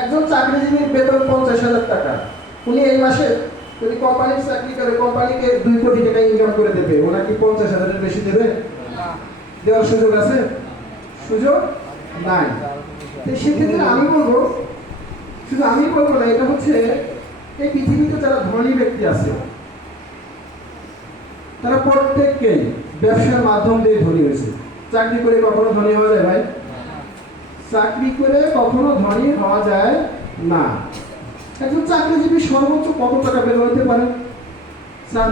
একজন চাকরিজীবীর বেতন 50,000 টাকা, উনি এই মাসে যদি কোম্পানির চাকরি করে, কোম্পানিকে 2 কোটি টাকা ইনকাম করে দেবে, ওনাকে 50,000-এর বেশি দেবে? দেওয়ার সুযোগ আছে? সুযোগ নাই। তো সেক্ষেত্রে আমি বলবো, শুধু আমি বলবো না, এটা হচ্ছে এই পৃথিবীতে যারা ধনী ব্যক্তি আছে তারা প্রত্যেককেই ব্যবসার মাধ্যম দিয়ে ধনী হয়েছে। চাকরি করে কখনো ধনী হওয়া যায় ভাই? চাকরি করে কখনো ধনী হওয়া যায় না। একজন চাকরিজীবী সর্বোচ্চ কত টাকা বেতন হতে পারে? স্যার,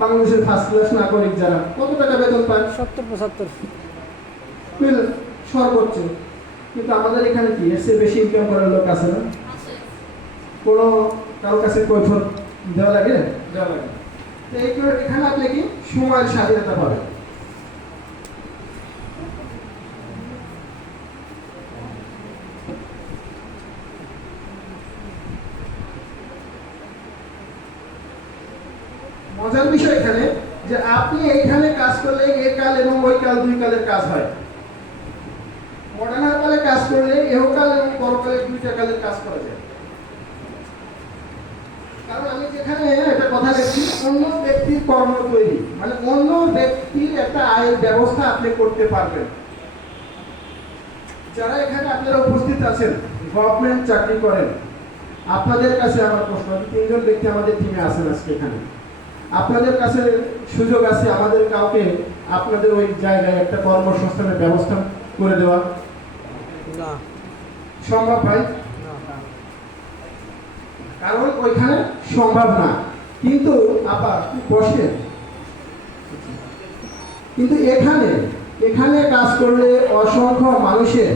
বাংলাদেশের ফার্স্ট ক্লাস নাগরিক যারা কত টাকা বেতন পায়? 70-75 সর্বোচ্চ। কিন্তু আমাদের এখানে কি এর চেয়ে বেশি ইনকাম করার লোক আছে না? কোনো কারোর কাছে কৈফিয়ত দেওয়া লাগে? দেওয়া লাগে। তো এখানে আপনি কি সময়ের স্বাধীনতা পাবেন। মজার বিষয় এখানে যে আপনি এইখানে কাজ করলে এই কাল এবং ওই কাল 2 কালের কাজ হয়। মডার্ন কালে কাজ করলে এহকাল এবং পরকালে 2টা কালের কাজ করা যায়। কারণ আমি যেখানে একটা কথা দেখছি, অন্য ব্যক্তির কর্ম তৈরি, মানে অন্য ব্যক্তির একটা আয়ের ব্যবস্থা আপনি করতে পারবেন। যারা এখানে আপনারা উপস্থিত আছেন, গভর্নমেন্ট চাকরি করেন, আপনাদের কাছে আমার প্রশ্ন, 3 জন ব্যক্তি আমাদের টিমে আছেন আজকে এখানে, আপনাদের কাছে সুযোগ আছে আমাদের কাউকে আপনাদের ওই জায়গায় একটা কর্মসংস্থানের ব্যবস্থা করে দেওয়া? না। সম্ভব ভাই? কারণ ওইখানে সম্ভব না। কিন্তু আবার বসে, কিন্তু এখানে কাজ করলে অসংখ্য মানুষের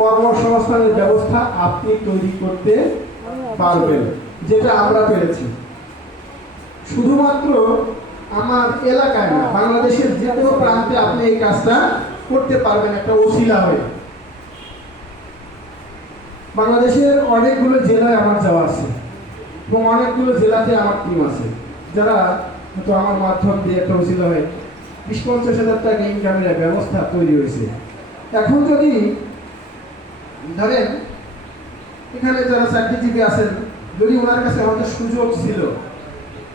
কর্মসংস্থানের ব্যবস্থা আপনি তৈরি করতে পারবেন, যেটা আমরা পেরেছি। শুধুমাত্র আমার এলাকায় না, বাংলাদেশের যে কোনো প্রান্তে আপনি এই কাজটা করতে পারবেন একটা ওসিলা হয়ে। বাংলাদেশের অনেকগুলো জেলায় আমার যাওয়া আছে এবং অনেকগুলো জেলাতে আমার টিম আছে, যারা হয়তো আমার মাধ্যম দিয়ে একটা ওসিলা হয়ে 20-50 টাকা ইনকামের ব্যবস্থা তৈরি হয়েছে। এখন যদি ধরেন এখানে যারা চাকরিজীবী আছেন, যদি ওনার কাছে আমাদের সুযোগ ছিল,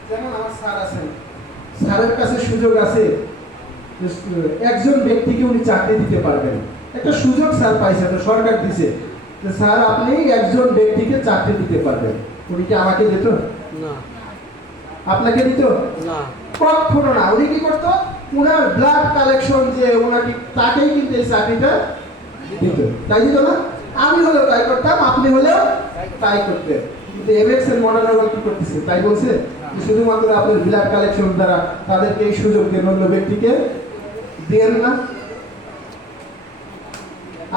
যেমন আমার স্যার আছেন, স্যারের কাছে সুযোগ আছে, একজন ব্যক্তিকে উনি চাকরি দিতে পারবেন। একটা সুযোগ স্যার পাইছে, সরকার দিছে যে স্যার আপনি একজন ব্যক্তিকে চাকরি দিতে পারবেন। উনি কি আমাকে দিত? না। আপনাকে দিত? না, কখনো না। উনি কি করতো? উনার ব্লাড কালেকশন যে উনাকে, তাকেই কিন্তু এই চাকরিটা দিত। তাই দিত না? আমি হলেও তাই করতাম, আপনি হলেও তাই করতেন। কিন্তু এমএক্স এর মডার্ন কি করতেছে? তাই বলছে যে শুধুমাত্র আপনার ব্লাড কালেকশন দ্বারা তাদেরকে এই সুযোগ দেন, অন্য ব্যক্তিকে দেন না।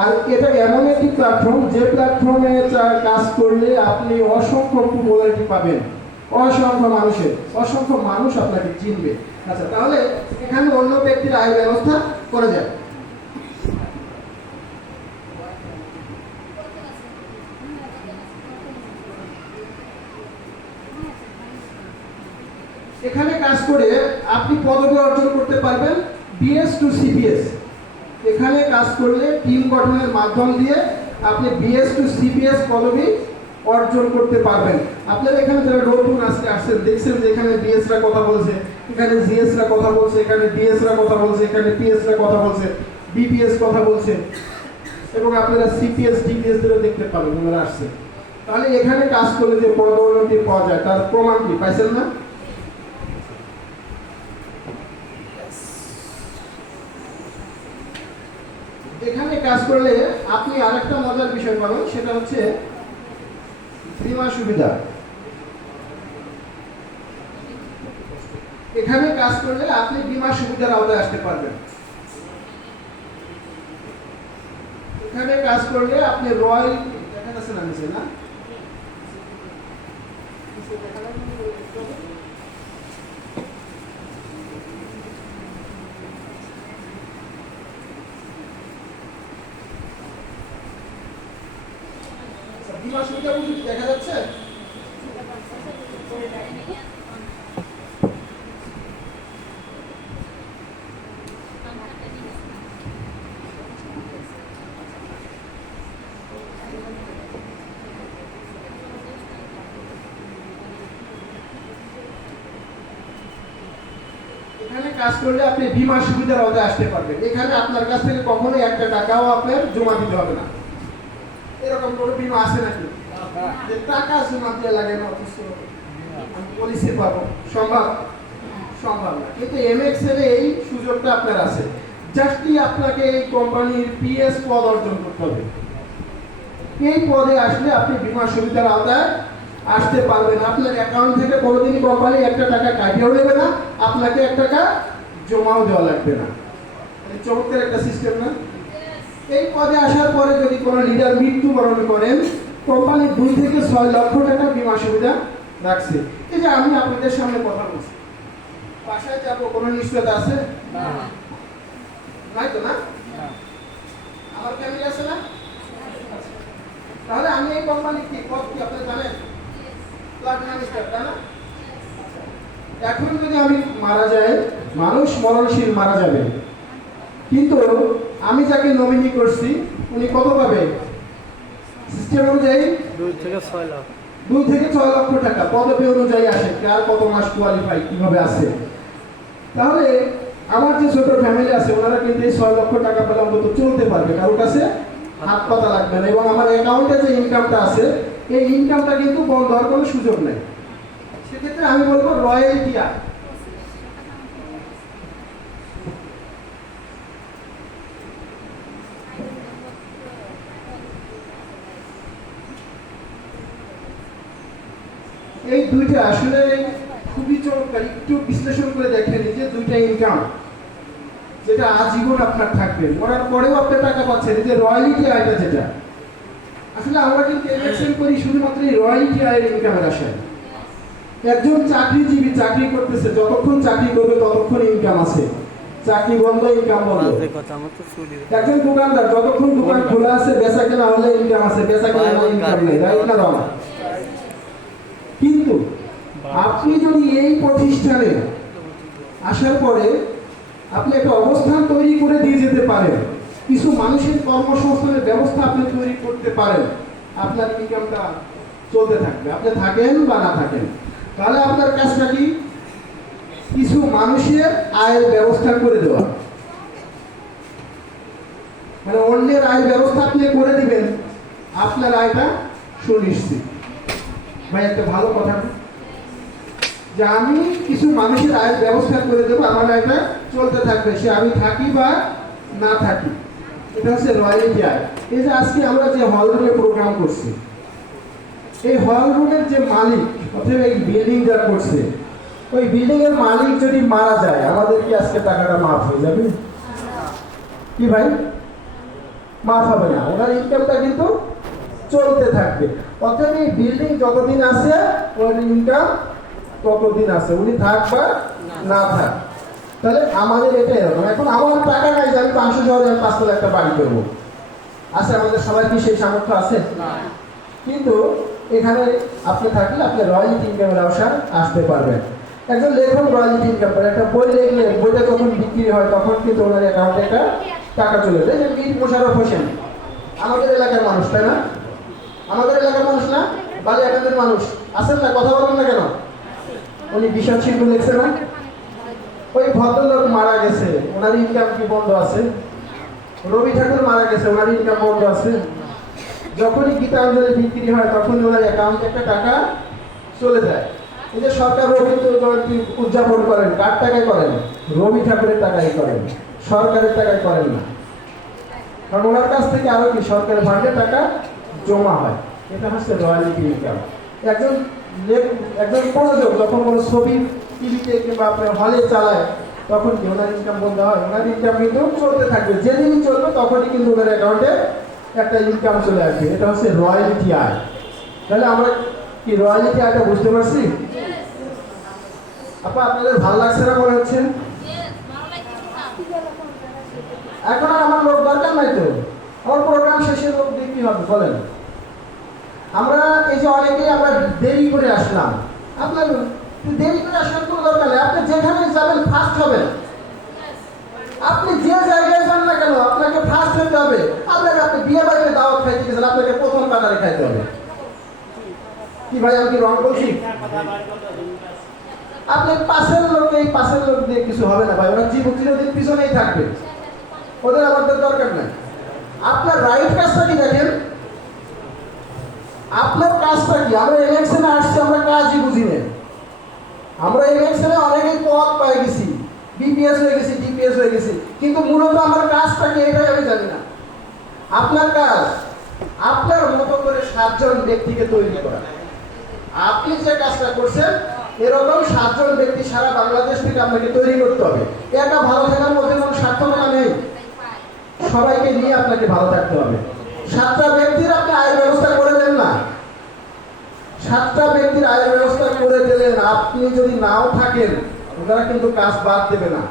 আর এটা এমন একটি প্ল্যাটফর্ম, যে প্ল্যাটফর্মে কাজ করলে আপনি অসংখ্য পপুলারিটি পাবেন, অসংখ্য মানুষ আপনাকে চিনবে। আচ্ছা, তাহলে এখানে অন্য ব্যক্তির আয়ের ব্যবস্থা করা যায়। এখানে কাজ করে আপনি পদবি অর্জন করতে পারবেন বিএস টু সিপিএস। এখানে কাজ করলে টিম গঠনের মাধ্যম দিয়ে আপনি বিএস টু সিপিএস পদবি অর্জন করতে পারবেন। আপনারা এখানে যারা নতুন আজকে আসছেন দেখছেন যে এখানে বিএসরা কথা বলছে, এখানে জিএসরা কথা বলছে, এখানে ডিএসরা কথা বলছে, এখানে পিএসরা কথা বলছে, বিপিএস কথা বলছে, এবং আপনারা সিপিএস ডিপিএস দের দেখতে পাবেন ওনারা আসছে। তাহলে এখানে কাজ করলে যে পদোন্নতি পাওয়া যায় তার প্রমাণ কি পাইছেন না? এখানে কাজ করলে আপনি আরেকটা মজার বিষয় পাবেন, সেটা হচ্ছে বীমা সুবিধা। এখানে কাজ করলে আপনি বীমা সুবিধার আওতায় আসতে পারবেন। এখানে কাজ করলে আপনি রয়্যাল দেখা যাচ্ছে না নিচে না বীমা সুবিধা দেখা যাচ্ছে। এখানে কাজ করলে আপনি বীমা সুবিধার আওতায় আসতে পারবেন। এখানে আপনার কাছ থেকে কখনোই একটা টাকাও আপনার জমা দিতে হবে না। এরকম কোনো বীমা আছে নাকি যে টাকা জমা দিয়ে লাগে না অথচ পলিসি পাবো? সম্ভব না। কিন্তু এমএক্স এর এই সুযোগটা আপনার আছে। জাস্টই আপনাকে এই কোম্পানির পিএস পদ অর্জন করতে হবে। এই পদে আসলে আপনি বীমা সুবিধার আওতায় আসতে পারবেন। আপনার অ্যাকাউন্ট থেকে কোনোদিনই কোম্পানি একটা টাকা কাটিয়েও নেবে না, আপনাকে এক টাকা জমাও দেওয়া লাগবে না। চমৎকার একটা সিস্টেম না? এই পদে আসার পরে যদি কোনো লিডার মৃত্যুবরণ করেন, কোম্পানি 2 থেকে 6 লক্ষ টাকা বীমা সুবিধা রাখছে। এই যে আমি আপনাদের সামনে কথা বলছি, বাসায় যাবো কোনো নিশ্চয়তা আছে? নাই তো না? আমার ফ্যামিলি আছে না? তাহলে আমি এই কোম্পানির কি পদ কি আপনি জানেন? প্লাটিনাম স্টার, তাই না? এখন যদি আমি মারা যাই, মানুষ মরণশীল মারা যাবে, কিন্তু আমি যাকে নমিনি করছি উনি কত পাবে? সিস্টেম অনুযায়ী 2 থেকে 6 লাখ। 2 থেকে 6 লক্ষ টাকা পদবি অনুযায়ী আসে। কার কত মাস কোয়ালিফাই কিভাবে আছে। তাহলে আমার যে ছোট ফ্যামিলি আছে ওনারা কিন্তু এই 6 লক্ষ টাকা পেলে অন্তত চলতে পারবে, কারোর কাছে হাত পাতা লাগবে না। এবং আমার অ্যাকাউন্টে যে ইনকামটা আছে এই ইনকামটা কিন্তু বন্ধ হওয়ার কোনো সুযোগ নেই। সেক্ষেত্রে আমি বলবো রয়্যালটি আয়। এই দুইটা আসলে খুবই চমৎকার। একটু বিশ্লেষণ করে দেখেন, এই যে দুইটা ইনকাম যেটা আজীবন আপনার থাকবে, মরার পরেও আপনি টাকা পাচ্ছেন, এই যে রয়্যালিটি আয়টা যেটা, আসলে আমরা কিন্তু এমএক্সএল করি শুধুমাত্র এই রয়্যালিটি আয়ের ইনকামের আশায়। একজন চাকরিজীবী চাকরি করতেছে, যতক্ষণ চাকরি করবে ততক্ষণ ইনকাম আছে, চাকরি বন্ধ ইনকাম বন্ধ। একজন দোকানদার যতক্ষণ দোকান খোলা আছে বেচা কেনা হলে ইনকাম আছে, বেচা কেনা না ইনকাম নেই, রাইট না রং? কিন্তু আপনি যদি এই প্রতিষ্ঠানে আসার পরে আপনি একটা অবস্থান তৈরি করে দিয়ে যেতে পারেন, কিছু মানুষের কর্মসংস্থানের ব্যবস্থা আপনি তৈরি করতে পারেন, আপনার ইনকামটা চলতে থাকবে, আপনি থাকেন বা না থাকেন। তাহলে আপনার কাজটা কি? কিছু মানুষের আয়ের ব্যবস্থা করে দেওয়া, মানে অন্যের আয়ের ব্যবস্থা আপনি করে দিবেন, আপনার আয়টা সুনিশ্চিত। ভাই একটা ভালো কথা যে আমি কিছু মানুষের আয়ের ব্যবস্থা করে দেবো, আমার আয়টা চলতে থাকবে, সে আমি থাকি বা না থাকি। এটা হচ্ছে রয়্যালটি আয়। এই যে আজকে আমরা যে হল রুমে প্রোগ্রাম করছি, এই হল রুমের যে মালিক অথবা এই বিল্ডিং যারা করছে, ওই বিল্ডিং এর মালিক যদি মারা যায় আমাদের কি আজকে টাকাটা মাফ হয়ে যাবে? কি ভাই? মাফ হবে না, ওনার ইনকামটা কিন্তু চলতে থাকবে। অতএব এই বিল্ডিং যতদিন আছে ওর ইনকাম কতদিন আছে, উনি থাক বা না থাক। তাহলে আমাদের এটা এরকম। এখন আমার টাকা নাই যে আমি 500 শহরে 5 একটা বাড়ি করবো, আছে আমাদের সবাই কি সেই সামর্থ্য আছে? কিন্তু এখানে আপনি থাকলে আপনি রয়্যালটি ইনকামের ব্যবসায় আসতে পারবেন। একজন লেখক রয়্যালটি ইনকাম করে, একটা বই লিখলে বইটা যখন বিক্রি হয় তখন কিন্তু ওনার অ্যাকাউন্টে একটা টাকা চলে যায়। যে মীর মোশাররফ হোসেন আমাদের এলাকার মানুষ, তাই না? আমাদের এলাকার মানুষ না, বালিয়াকান্দের মানুষ আছেন না, কথা বলেন না কেন? উনি বিষাদ শিল্প লিখছে না? ওই ভদ্রলোক মারা গেছে, ওনার ইনকাম কি বন্ধ আছে? রবি ঠাকুর মারা গেছে, ওনার ইনকাম বন্ধ আছে? যখনই গীতাঞ্জলি বিক্রি হয় তখন ওনার অ্যাকাউন্টে একটা টাকা চলে যায়। এই যে সরকার রবীন্দ্র জয়ন্তী উদযাপন করেন, কার টাকায় করেন? রবি ঠাকুরের টাকায় করেন, সরকারের টাকায় করেন না। কারণ ওনার কাছ থেকে আরো কি সরকারের ফান্ডে টাকা জমা হয়। এটা হচ্ছে রয়্যালটি ইনকাম। একজন প্রযোজক যখন কোনো ছবি টিভিতে কিংবা আপনার হলে চালায় তখন কি ওনার ইনকাম বন্ধ হয়? ওনার ইনকাম কিন্তু চলতে থাকবে, যেদিনই চলবে তখনই কিন্তু ওনার অ্যাকাউন্টে একটা ইনকাম চলে আসবে। এটা হচ্ছে রয়্যালটি আয়। তাহলে আমরা কি রয়্যালটি আয়টা বুঝতে পারছি? আপা আপনাদের ভালো লাগছে না মনে হচ্ছে? এখন আর আমার লোক দরকার নাই তো, আমার প্রোগ্রাম শেষে লোক দিয়ে কি হবে বলেন? আমরা এই যে অনেকেই আমরা দেরি করে আসলাম, আপনার দেরি করে আসার কোনো দরকার নেই। আপনি যেখানে যাবেন ফার্স্ট হবেন। আপনি যে জায়গায় যান না কেন আপনাকে ফার্স্ট হতে হবে। আপনি বিয়ে বাড়িতে দাওয়াত খাইতে গেছেন, আপনাকে প্রথম কাতারে খাইতে হবে। কি ভাই আমি কি রং বলছি? আপনি পাশের লোককে, এই পাশের লোক দিয়ে কিছু হবে না ভাই, ওরা চিরদিন পিছনেই থাকবে, ওদের আমাদের দরকার নাই। আপনার রাইট কাজটা কি দেখেন, আপনার কাজটা কি? আমরা ইলেকশনে আসছি, আমরা কাজই বুঝি না। আমরা ইলেকশনে অনেকেই পদ পাই গেছি, বিপিএস হয়ে গেছি, ডিপিএস হয়ে গেছি, কিন্তু মূলত আমার কাজটা কি এটাই আমি জানি না। আপনার কাজ আপনার মতো করে 7 জন ব্যক্তিকে তৈরি করা। আপনি যে কাজটা করছেন এরকম 7 জন ব্যক্তি সারা বাংলাদেশ থেকে আপনাকে তৈরি করতে হবে। এটা ভালো থাকার মধ্যে কোনো স্বার্থকতা নেই, সবাইকে নিয়ে আপনাকে ভালো থাকতে হবে। 7টা ব্যক্তির আপনি আয়ের ব্যবস্থা করে দেন না, 7টা ব্যক্তির আয়ের ব্যবস্থা করে দিলেন, আপনি যদি নাও থাকেন ওনারা কিন্তু কাজ বাদ দেবে না,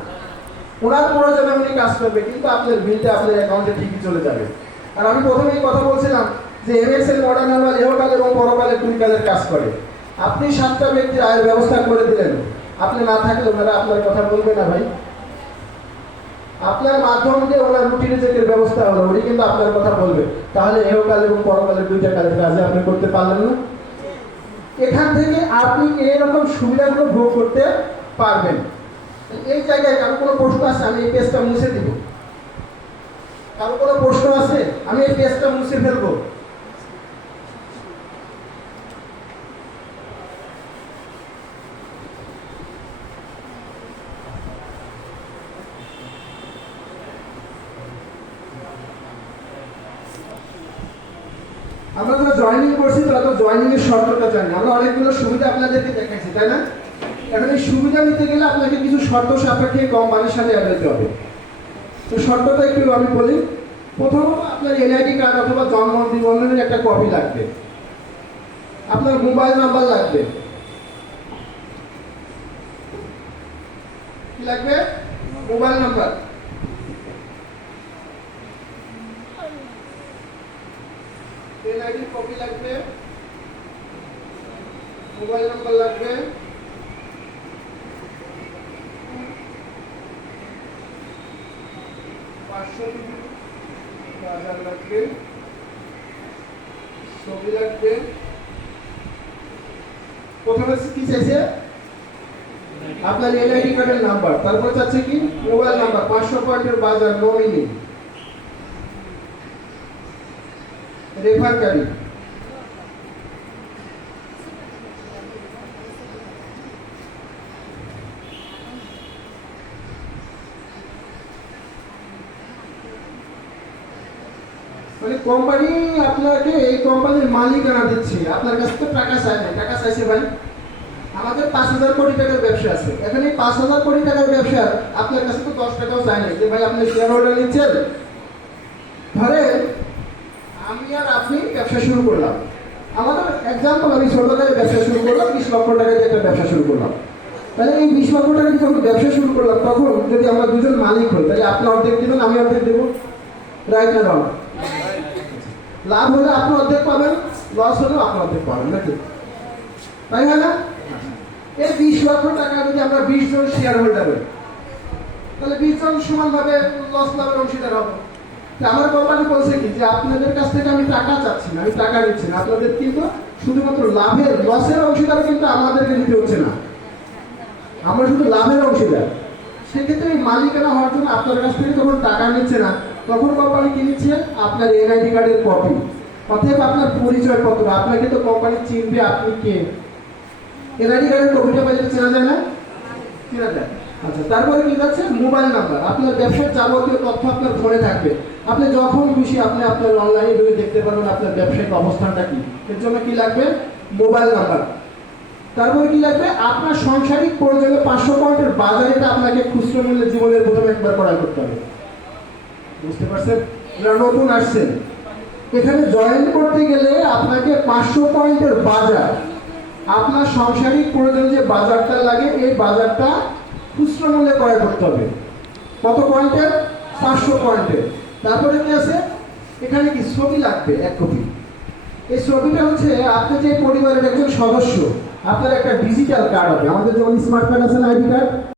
ওনার প্রয়োজনে উনি কাজ করবে, কিন্তু আপনার বিলটা আপনার অ্যাকাউন্টে ঠিকই চলে যাবে। আর আমি প্রথমেই কথা বলছিলাম যে এমএসএল মডার্ন আনোয়াল ইহকাল এবং পরকালে 2 কালের কাজ করে। আপনি 7টা ব্যক্তির আয়ের ব্যবস্থা করে দিলেন, আপনি না থাকলে ওনারা আপনার কথা বলবে না ভাই। আপনার মাধ্যম দিয়ে ওনার রুটি রিজিকের ব্যবস্থা হলো, উনি কিন্তু আপনার কথা বলবে। তাহলে ইহকাল এবং পরকালের 2টা কালের কাজে আপনি করতে পারলেন না। এখান থেকে আপনি এরকম সুবিধাগুলো ভোগ করতে পারবেন। এই জায়গায় কারো কোনো প্রশ্ন আছে? আমি এই পেজটা মুছে দিব। কারো কোনো প্রশ্ন আছে? আমি এই পেজটা মুছে ফেলবো। আমরা যারা জয়েনিং করছি তারা তো জয়েনিং এর শর্তটা জানি, আমরা অনেকগুলো সুবিধা আপনাদেরকে দেখাচ্ছি, তাই না? এখন এই সুবিধা নিতে গেলে আপনাকে কিছু শর্ত সাপেক্ষে কোম্পানির সাথে অ্যাড হতে হবে। তো শর্তটা একটু আমি বলি। প্রথমত আপনার এনআইডি কার্ড অথবা জন্ম নিবন্ধনের একটা কপি লাগবে, আপনার মোবাইল নাম্বার লাগবে। কি লাগবে? Mobile number. এনআইডি কপি লাগবে, মোবাইল নাম্বার লাগবে, লাগবে, ছবি লাগবে। প্রথমে কি চাইছে? আপনার এনআইডি কার্ডের নাম্বার, তারপর চাচ্ছে কি মোবাইল নাম্বার, 500 পয়েন্টের বাজার, নমিনি, রেফারকারী, মানে কোম্পানি আপনাকে এই কোম্পানির মালিকানা দিচ্ছে, আপনার কাছে তো টাকা চাই না। টাকা চাইছে ভাই, আমাদের 5,000 কোটি টাকার ব্যবসা আছে। এখন এই 5,000 কোটি টাকার ব্যবসা আপনার কাছে তো 10 টাকাও চাই না যে ভাই আপনি শেয়ার হোল্ডার নিচ্ছেন। ধরেন আমি আর আপনি ব্যবসা শুরু করলাম, আমাদের এক্সাম্পল, আমি ছোটবেলায় ব্যবসা শুরু করলাম, 20 লক্ষ টাকা দিয়ে একটা ব্যবসা শুরু করলাম। তাহলে এই 20 লক্ষ টাকা দিয়ে যখন ব্যবসা শুরু করলাম, তখন যদি আমরা দুজন মালিক হই, তাহলে আপনি অর্ধেক দেবেন, আমি অর্ধেক দেবো, রাইট না রং? লাভ হলে আপনি অর্ধেক পাবেন, লস হলেও আপনি অর্ধেক পাবেন, নাকি? তাই হয় না? এই 20 লক্ষ টাকা যদি আমরা 20 জন শেয়ার হোল্ডার হই, তাহলে 20 জন সমানভাবে লস লাভের অংশীদার হবো। তা আমার কোম্পানি বলছে কি, যে আপনাদের কাছ থেকে আমি টাকা চাচ্ছি না, আমি টাকা নিচ্ছি না, আপনাদের কিন্তু শুধুমাত্র লাভের, লসের অংশীদার কিন্তু আমাদেরকে দিতে হচ্ছে না, আমরা শুধু লাভের অংশীদার। সেক্ষেত্রে এই মালিকানা হওয়ার জন্য আপনার কাছ থেকে যখন টাকা নিচ্ছে না, তখন কোম্পানি কি নিচ্ছে? আপনার এনআইডি কার্ডের কপি, অতএব আপনার পরিচয়পত্র, আপনাকে তো কোম্পানি চিনবে আপনি কে। এনআইডি কার্ডের কপিটা পাইলে চেনা যায় না? চেনা যায়। আচ্ছা, তারপরে কি যাচ্ছে? মোবাইল নাম্বার, আপনার ব্যবসার যাবতীয় তথ্য আপনার ফোনে থাকবে, আপনি যখন খুশি আপনি আপনার অনলাইনে ঢুকে দেখতে পারবেন আপনার ব্যবসায়িক অবস্থানটা কি। এর জন্য কি লাগবে? Mobile number. তারপরে কি লাগবে? আপনার সাংসারিক প্রয়োজনে 500 পয়েন্টের বাজারেটা আপনাকে খুচরো মূল্যে জীবনের প্রথমে একবার ক্রয় করতে হবে। বুঝতে পারছেন? যারা নতুন আসছেন, এখানে জয়েন করতে গেলে আপনাকে 500 পয়েন্টের বাজার, আপনার সাংসারিক প্রয়োজন যে বাজারটা লাগে, এই বাজারটা খুচরো মূল্যে ক্রয় করতে হবে। কত পয়েন্টের? 500 পয়েন্টের। তারপরে কি আছে? এখানে কি ছবি লাগবে 1 কপি। এই ছবিটা হচ্ছে আপনি যে পরিবারের একজন সদস্য, আপনার একটা ডিজিটাল কার্ড হবে, আমাদের যেমন স্মার্ট কার্ড আছে না, আইডি কার্ড,